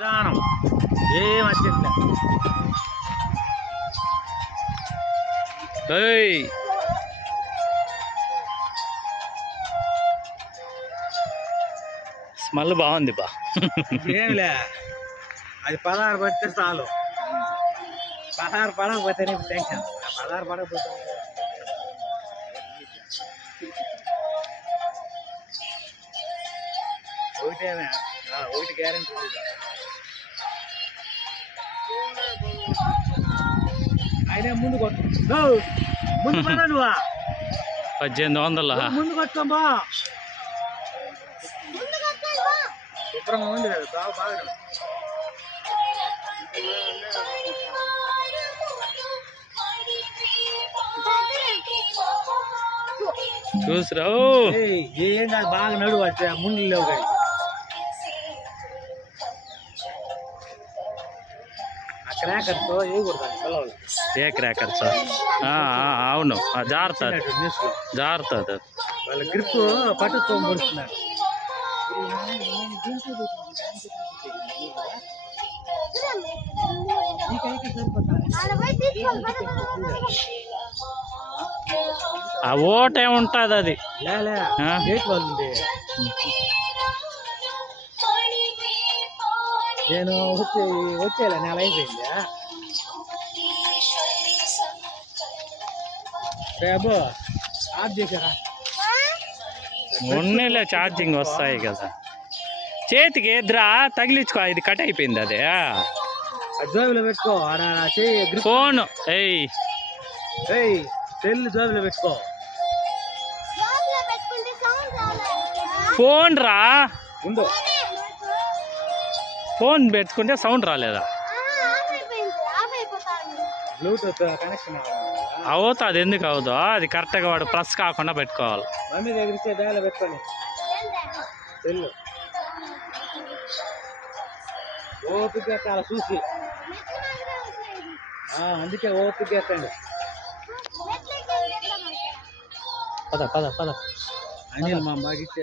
నిదానం ఏం వచ్చింది స్మెల్ బాగుంది బా. ఏమిలే అది పదహారు పడితే చాలు. పదహారు పడకపోతే నీకు టెన్షన్ పదహారు పడకపోతే ఆ, ఒకటి గ్యారెంటీ ఆయన ముందు కొట్టు. ముందు నువ్వా. పద్దెనిమిది వందల? ముందు కొట్టుకోబా శుభ్రంగా ఉంది కదా బాగా బాగా చూసిరా ఓ ఏయ్, ఏం కాదు బాగా నడువు ముందు లేవు కానీ ఏ క్రాకర్ సార్ ఆ, ఆ, అవును. ఆ, జారుతుంది జారుతుంది. వాళ్ళ గ్రిప్ పట్టుతో ముడుస్తున్నారు ఆ ఓటే ఉంటుంది అది. నేను వచ్చే వచ్చేలే నెల అయిపోయింది? రేపు ఆఫ్ చేశారా? ఉన్నీలే ఛార్జింగ్ వస్తాయి కదా. చేతికి ఎదురా తగిలించుకో ఇది కట్ అయిపోయింది అదే. ఆ జోబులో పెట్టుకో ఫోన్ ఏయ్. ఏయ్ సెల్ జోబులో పెట్టుకో. ఫోన్ రా. ఉండు. ఫోన్ పెట్టుకుంటే సౌండ్ రాలేదా? బ్లూటూత్ కనెక్షన్ అవుతుంది ఎందుకు అవుదో? అది కరెక్ట్గా వాడు ప్లస్ కాకుండా పెట్టుకోవాలి. మమ్మీ దగ్గర ఇచ్చే పెట్టుకొని సెల్ ఓపిక చాలా చూసి. అందుకే ఓపిక ఎక్కండి పద పద పద. అనిల్ మా బాగా ఇచ్చే